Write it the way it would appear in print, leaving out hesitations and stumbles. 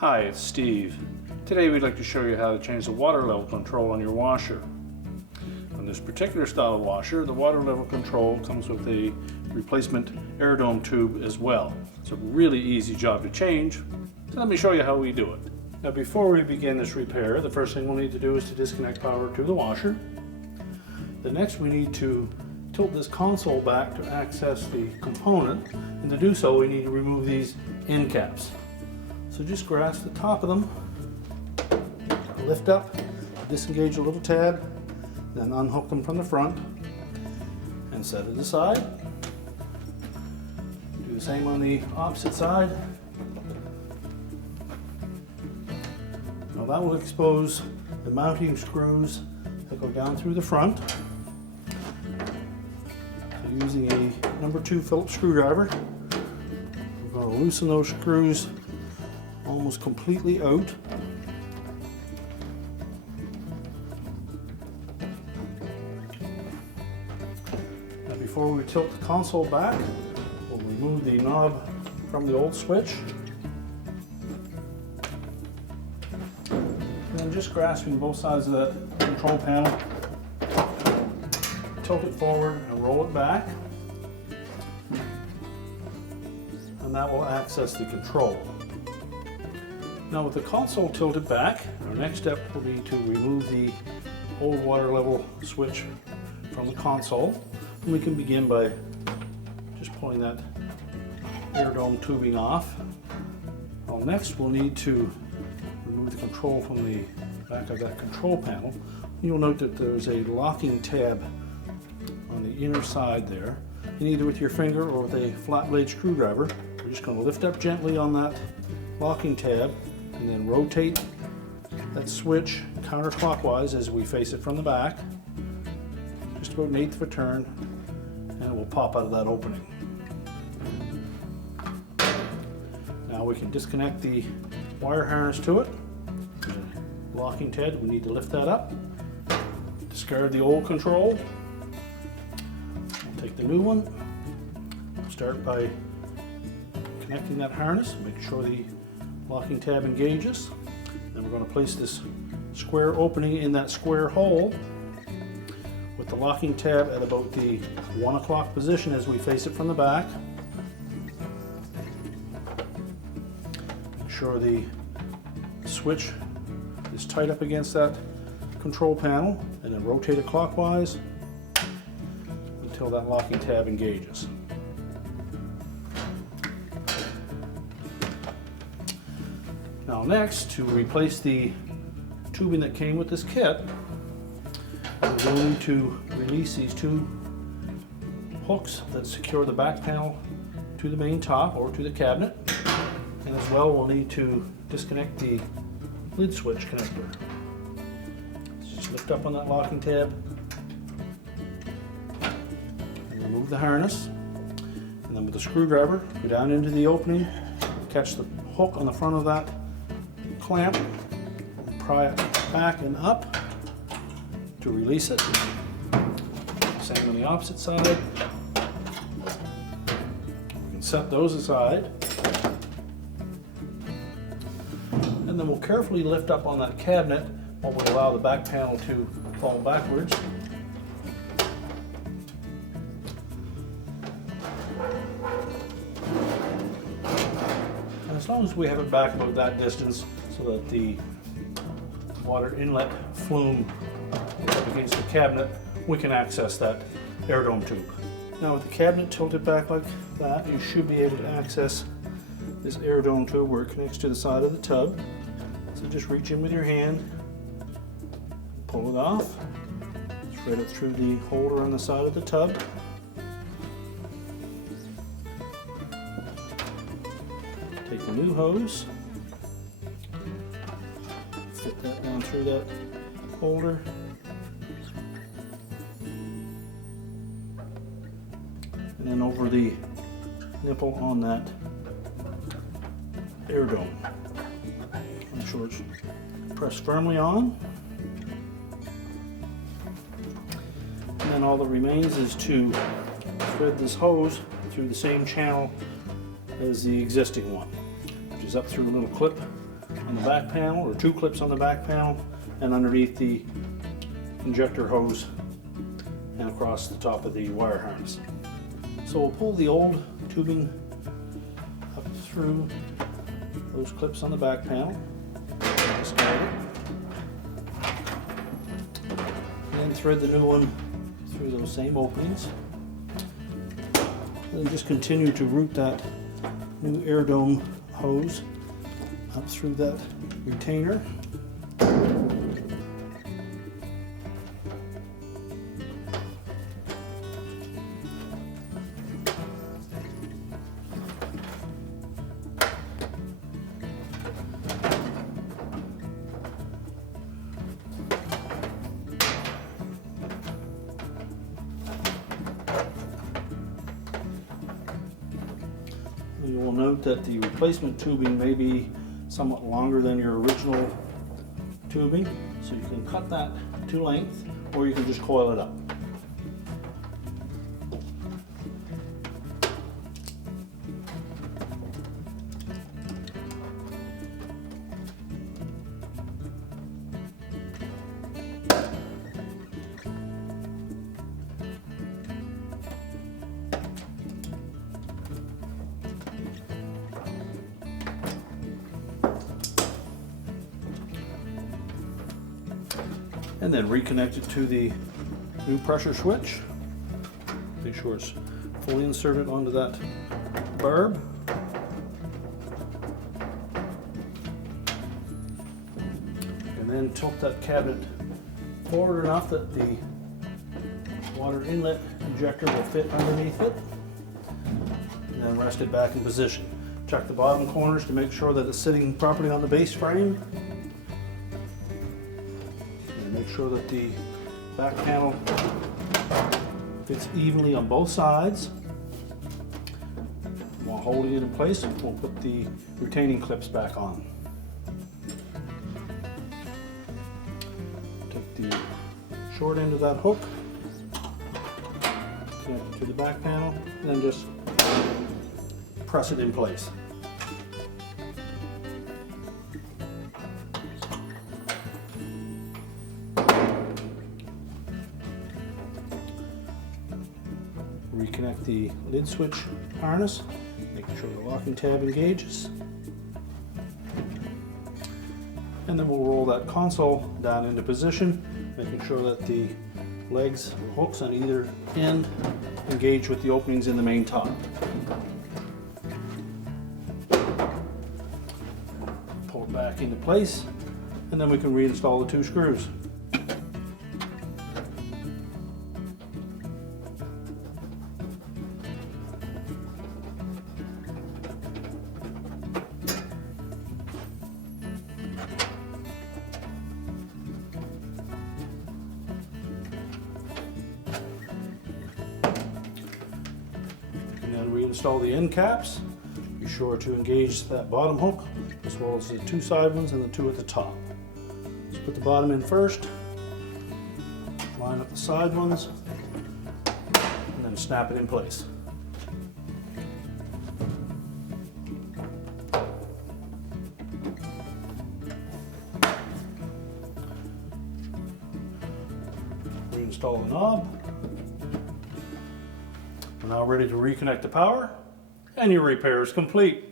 Hi, it's Steve. Today we'd like to show you how to change the water level control on your washer. On this particular style of washer, the water level control comes with a replacement air dome tube as well. It's a really easy job to change, so let me show you how we do it. Now before we begin this repair, the first thing we'll need to do is to disconnect power to the washer. The next we need to tilt this console back to access the component, and to do so we need to remove these end caps. So just grasp the top of them, lift up, disengage a little tab, then unhook them from the front and set it aside. Do the same on the opposite side. Now that will expose the mounting screws that go down through the front. So using a number 2 Phillips screwdriver, we're going to loosen those screws almost completely out. Now before we tilt the console back, we'll remove the knob from the old switch. And then just grasping both sides of that control panel, tilt it forward and roll it back. And that will access the control. Now with the console tilted back, our next step will be to remove the old water level switch from the console. And we can begin by just pulling that air dome tubing off. Well, next we'll need to remove the control from the back of that control panel. You'll note that there's a locking tab on the inner side there. And either with your finger or with a flat blade screwdriver, we're just going to lift up gently on that locking tab and then rotate that switch counterclockwise as we face it from the back, just about 1/8 of a turn, and it will pop out of that opening. Now we can disconnect the wire harness to it. The locking tab, we need to lift that up, discard the old control, we'll take the new one, we'll start by connecting that harness, make sure the locking tab engages. Then we're going to place this square opening in that square hole with the locking tab at about the 1 o'clock position as we face it from the back. Make sure the switch is tight up against that control panel, and then rotate it clockwise until that locking tab engages. Now next, to replace the tubing that came with this kit, we're going to release these 2 hooks that secure the back panel to the main top or to the cabinet. And as well, we'll need to disconnect the lid switch connector. So just lift up on that locking tab and remove the harness. And then with the screwdriver, go down into the opening, catch the hook on the front of that clamp, and pry it back and up to release it. Same on the opposite side. We can set those aside. And then we'll carefully lift up on that cabinet, what will allow the back panel to fall backwards. And as long as we have it back about that distance, so that the water inlet flume is up against the cabinet, we can access that air dome tube. Now with the cabinet tilted back like that, you should be able to access this air dome tube where it connects to the side of the tub. So just reach in with your hand, pull it off, thread it through the holder on the side of the tub. Take the new hose, fit that down through that holder, and then over the nipple on that air dome. Make sure it's pressed firmly on. And then all that remains is to thread this hose through the same channel as the existing one, which is up through a little clip on the back panel, or 2 clips on the back panel, and underneath the injector hose and across the top of the wire harness. So we'll pull the old tubing up through those clips on the back panel, discard it, and thread the new one through those same openings. And then just continue to route that new air dome hose up through that retainer. You will note that the replacement tubing may be somewhat longer than your original tubing, so you can cut that to length, or you can just coil it up. And then reconnect it to the new pressure switch. Make sure it's fully inserted onto that barb. And then tilt that cabinet forward enough that the water inlet injector will fit underneath it. And then rest it back in position. Check the bottom corners to make sure that it's sitting properly on the base frame. Make sure that the back panel fits evenly on both sides. While holding it in place, we'll put the retaining clips back on. Take the short end of that hook, connect it to the back panel, and then just press it in place. Reconnect the lid switch harness, making sure the locking tab engages. And then we'll roll that console down into position, making sure that the legs and hooks on either end engage with the openings in the main top. Pull it back into place, and then we can reinstall the 2 screws. And then reinstall the end caps. Be sure to engage that bottom hook as well as the 2 side ones and the 2 at the top. So put the bottom in first, line up the side ones, and then snap it in place. Reinstall the knob. We're now ready to reconnect the power, and your repair is complete.